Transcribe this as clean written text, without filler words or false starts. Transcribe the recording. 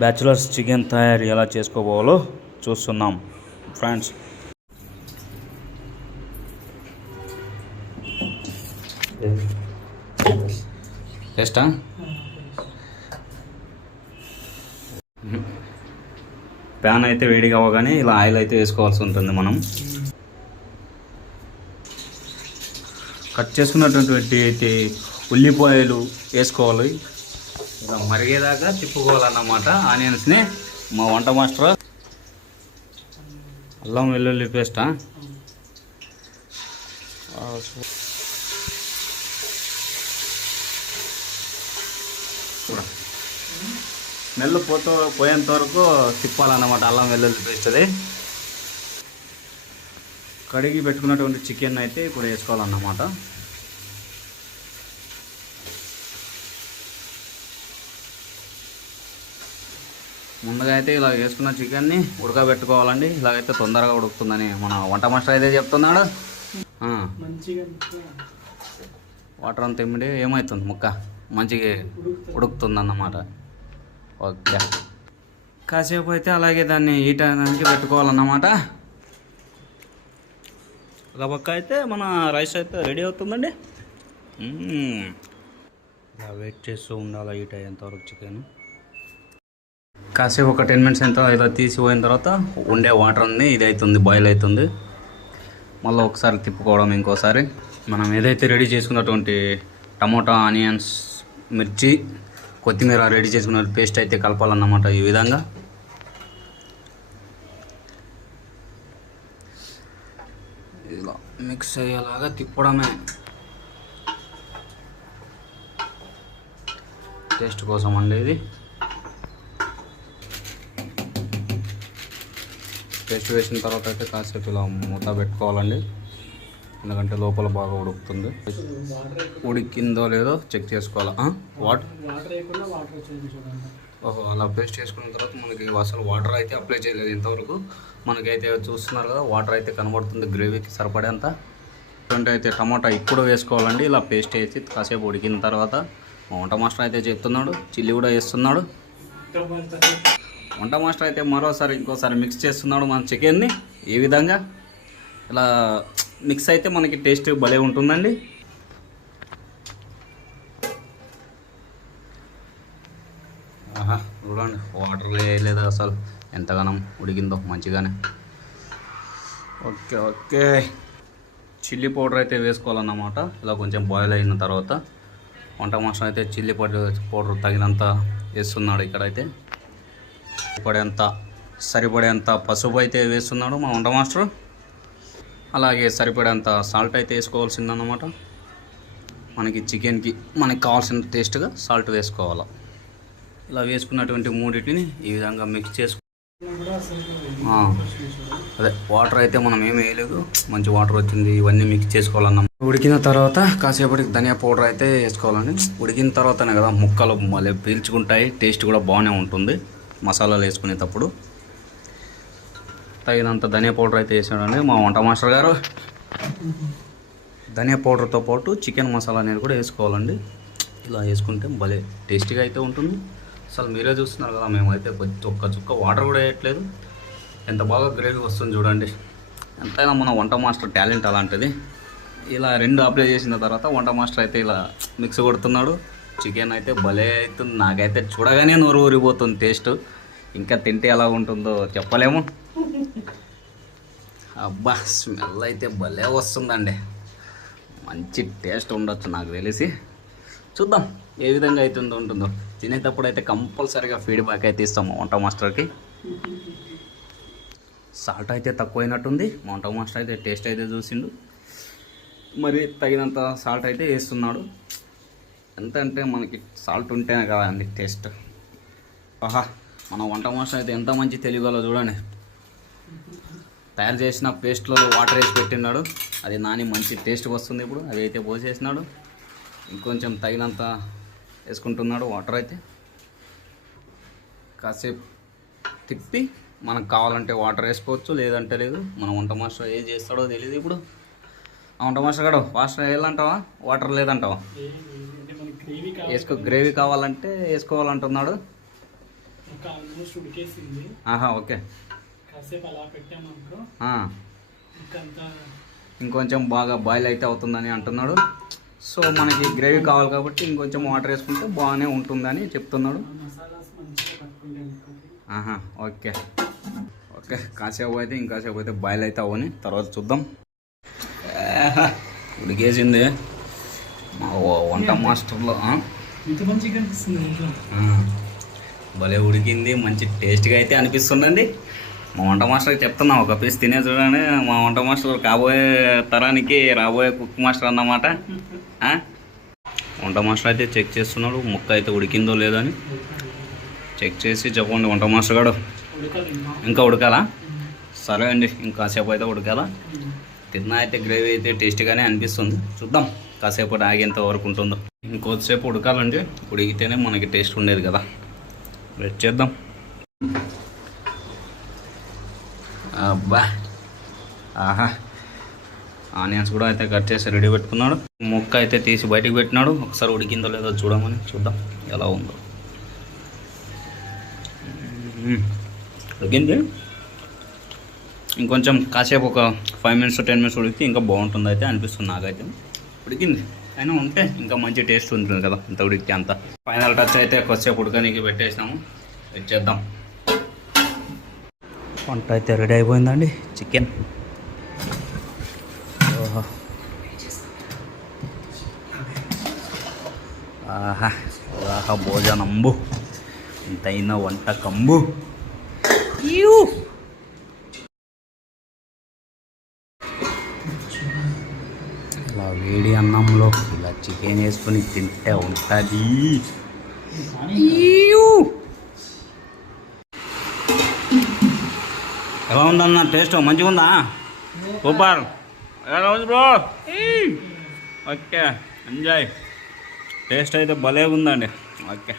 Bachelors chicken తయారీ ఎలా చేసుకోవాలో చూస్తున్నాం ఫ్రెండ్స్. టేస్టా? ప్యాన్ అయితే వేడిగా అవ్వగానే ఇలా ఆయిల్ అయితే వేసుకోవాల్సి ఉంటుంది. మనం కట్ చేసుకున్నటువంటి అయితే ఉల్లిపాయలు వేసుకోవాలి. ఇలా మరిగేదాకా తిప్పుకోవాలన్నమాట ఆనియన్స్ని. మా వంట మాస్టర్ అల్లం వెల్లుల్లి పేస్టా? స్మెల్ పోయేంత వరకు తిప్పాలన్నమాట అల్లం వెల్లుల్లి పేస్ట్. అది కడిగి పెట్టుకున్నటువంటి చికెన్ అయితే ఇప్పుడు వేసుకోవాలన్నమాట. ముందుగా అయితే ఇలా వేసుకున్న చికెన్ని ఉడకబెట్టుకోవాలండి. ఇలాగైతే తొందరగా ఉడుకుతుందని మన వంట మాస్టర్ అయితే చెప్తున్నాడు. వాటర్ అంతా ఇమ్మిడి ఏమవుతుంది, ముక్క మంచిగా ఉడుకుతుంది అన్నమాట. ఓకే, కాసేపు అయితే అలాగే దాన్ని ఈటడానికి పెట్టుకోవాలన్నమాట. ఒక పక్క అయితే మన రైస్ అయితే రెడీ అవుతుందండి. ఇలా వెయిట్ చేస్తూ ఉండాలి హీట్ అయ్యేంతవరకు చికెన్. కాసేపు ఒక 10 minutes ఎంత ఇలా తీసిపోయిన తర్వాత ఉండే వాటర్ అన్నీ ఇది అవుతుంది, బాయిల్ అవుతుంది. మళ్ళీ ఒకసారి తిప్పుకోవడం. ఇంకోసారి మనం ఏదైతే రెడీ చేసుకున్నటువంటి టమోటా, ఆనియన్స్, మిర్చి, కొత్తిమీర రెడీ చేసుకున్న పేస్ట్ అయితే కలపాలన్నమాట. ఈ విధంగా ఇలా మిక్స్ అయ్యేలాగా తిప్పడమే టేస్ట్ కోసం అండి. ఇది పేస్ట్ వేసిన తర్వాత అయితే కాసేపు ఇలా మూత పెట్టుకోవాలండి. ఎందుకంటే లోపల బాగా ఉడుకుతుంది. ఉడికిందో లేదో చెక్ చేసుకోవాలా. ఓహో, అలా పేస్ట్ చేసుకున్న తర్వాత మనకి అసలు వాటర్ అయితే అప్లై చేయలేదు ఇంతవరకు. మనకైతే చూస్తున్నారు కదా, వాటర్ అయితే కనబడుతుంది గ్రేవీకి సరిపడేంత. అయితే టమాటా ఇప్పుడు వేసుకోవాలండి. ఇలా పేస్ట్ వేసి కాసేపు ఉడికిన తర్వాత మా వంట మాస్టర్ అయితే చెప్తున్నాడు, చిల్లీ కూడా వేస్తున్నాడు. వంట మాస్టర్ అయితే ఇంకోసారి మిక్స్ చేస్తున్నాడు మన చికెన్ని. ఈ విధంగా ఇలా మిక్స్ అయితే మనకి టేస్ట్ భలే ఉంటుందండి. ఆహా, చూడండి వాటర్ లేదా అసలు ఎంతగానం ఉడికిందో మంచిగానే. ఓకే ఓకే, చిల్లీ పౌడర్ అయితే వేసుకోవాలన్నమాట. ఇలా కొంచెం బాయిల్ అయిన తర్వాత వంట మాస్టర్ అయితే చిల్లీ పౌడర్ తగినంత వేస్తున్నాడు. ఇక్కడైతే సరిపడేంత పసుపు అయితే వేస్తున్నాడు మా వంట మాస్టర్. అలాగే సరిపడేంత సాల్ట్ అయితే వేసుకోవాల్సిందన్నమాట. మనకి చికెన్కి మనకి కావాల్సిన టేస్ట్గా సాల్ట్ వేసుకోవాలి. ఇలా వేసుకున్నటువంటి మూడింటిని ఈ విధంగా మిక్స్ చేసుకో. అదే వాటర్ అయితే మనం ఏమి వేయలేదు, మంచి వాటర్ వచ్చింది. ఇవన్నీ మిక్స్ చేసుకోవాలన్నమాట. ఉడికిన తర్వాత కాసేపటికి ధనియా పౌడర్ అయితే వేసుకోవాలండి. ఉడికిన తర్వాతనే కదా ముక్కలు మళ్ళీ పీల్చుకుంటాయి, టేస్ట్ కూడా బాగానే ఉంటుంది మసాలాలు వేసుకునేటప్పుడు. తగినంత ధనియా పౌడర్ అయితే వేసాడండి మా వంట మాస్టర్ గారు. ధనియా పౌడర్తో పాటు చికెన్ మసాలా అనేది కూడా వేసుకోవాలండి. ఇలా వేసుకుంటే భలే టేస్టీగా అయితే ఉంటుంది. అసలు మీరే చూస్తున్నారు కదా, మేమైతే ఒక్క చుక్క వాటర్ కూడా వేయట్లేదు. ఎంత బాగా గ్రేవీ వస్తుంది చూడండి. ఎంతైనా మన వంట మాస్టర్ టాలెంట్ అలాంటిది. ఇలా 2 అప్లై చేసిన తర్వాత వంట మాస్టర్ అయితే ఇలా మిక్స్ కొడుతున్నాడు. చికెన్ అయితే భలే అవుతుంది. నాకైతే చూడగానే నోరు ఊరిపోతుంది టేస్ట్. ఇంకా తింటే ఎలా ఉంటుందో చెప్పలేము. అబ్బా, స్మెల్ అయితే భలే వస్తుందండి. మంచి టేస్ట్ ఉండొచ్చు నాకు తెలిసి. చూద్దాం ఏ విధంగా అయితే ఉంటుందో. తినేటప్పుడు అయితే కంపల్సరీగా ఫీడ్బ్యాక్ అయితే ఇస్తాము వంట మాస్టర్కి. సాల్ట్ అయితే తక్కువైనట్టుంది. మా వంట మాస్టర్ అయితే టేస్ట్ అయితే చూసిండు, మరి తగినంత సాల్ట్ అయితే వేస్తున్నాడు. ఎంత అంటే మనకి సాల్ట్ ఉంటేనే కదా అండి టేస్ట్. ఆహా, మన వంట మాస్టర్ అయితే ఎంత మంచి తెలియగలో చూడండి. తయారు చేసిన పేస్ట్లో వాటర్ వేసి పెట్టినాడు. అది నాని మంచి టేస్ట్ వస్తుంది. ఇప్పుడు అవి అయితే పోసేసినాడు. ఇంకొంచెం తగినంత వేసుకుంటున్నాడు వాటర్ అయితే. కాసేపు తిప్పి మనకు కావాలంటే వాటర్ వేసుకోవచ్చు, లేదంటే లేదు. మన వంట మాస్టర్ ఏం చేస్తాడో తెలియదు. ఇప్పుడు ఆ వంట మాస్టర్ గారు వాటర్ వేయాలంటావా, వాటర్ లేదంటావా? గ్రేవీ కావాలంటే వేసుకోవాలంటున్నాడు. ముక్క ఆల్మోస్ట్ ఉడికేసింది. ఆహా, ఓకే. కాసేపు అలా పెట్టామనుకో ఇంకంతా ఇంకొంచెం బాగా బాయిల్ అయితే అవుతుందని అంటున్నాడు. సో మనకి గ్రేవీ కావాలి కాబట్టి ఇంకొంచెం వాటర్ వేసుకుంటే బాగానే ఉంటుందని చెప్తున్నాడు. మసాలాస్ మంచిగా పట్టుకుంటాం. ఆహా, ఓకే ఓకే. కాసేపు అయితే ఇంకాసేపు అయితే బాయిల్ అయితే అవ్వని తర్వాత చూద్దాం. ఉడికేసింది మా వంట మాస్టర్లో. ఇంత మంచిగా అనిపిస్తుంది ఇంట్లో. భలే ఉడికింది, మంచి టేస్ట్గా అయితే అనిపిస్తుందండి. మా వంట మాస్టర్కి చెప్తున్నా ఒక పీస్ తినే చూడండి. మా వంట మాస్టర్ కాబోయే తరానికి రాబోయే కుక్ మాస్టర్ అన్నమాట. వంట మాస్టర్ అయితే చెక్ చేస్తున్నాడు ముక్క అయితే ఉడికిందో లేదో అని. చెక్ చేసి చెప్పండి వంట మాస్టర్ గారు. ఇంకా ఉడకాలా? సరే అండి, ఇంకాసేపు అయితే ఉడకాలా. తిన్నా అయితే గ్రేవీ అయితే టేస్టీగానే అనిపిస్తుంది. చూద్దాం కాసేపు ఆగేంత వరకు ఉంటుందో. ఇంకొద్దిసేపు ఉడకాలండి, ఉడికితేనే మనకి టేస్ట్ ఉండేది కదా. వెయిట్ చేద్దాం. అబ్బా, ఆహా, ఆనియన్స్ కూడా అయితే కట్ చేసి రెడీ పెట్టుకున్నాడు. ముక్క అయితే తీసి బయటికి పెట్టినాడు. ఒకసారి ఉడికిందో లేదో చూడమని. చూద్దాం ఎలా ఉందో. ఉడికింది. ఇంకొంచెం కాసేపు ఒక 5 minutes 10 minutes ఉడికితే ఇంకా బాగుంటుంది అయితే అనిపిస్తుంది నాకైతే. ఉడికింది అయినా ఉంటే ఇంకా మంచి టేస్ట్ ఉంటుంది కదా ఇంత ఉడికితే అంత. ఫైనల్ టచ్ అయితే కొద్దిసేపు ఉడకనికి పెట్టేసినాము. వెయిట్ చేద్దాం. వంట అయితే రెడీ అయిపోయిందండి. చికెన్ ఆహా ఆహా భోజనంబు ఇంతైన వంటకంబు. ఇలా వేడి అన్నంలో ఇలా చికెన్ వేసుకొని తింటే ఉంటుంది. ఎలా ఉందన్న టేస్ట్? మంచిగా ఉందా? సూపర్. ఎలా ఉంది బ్రో? Okay, enjoy. టేస్ట్ అయితే భలే ఉందండి. ఓకే.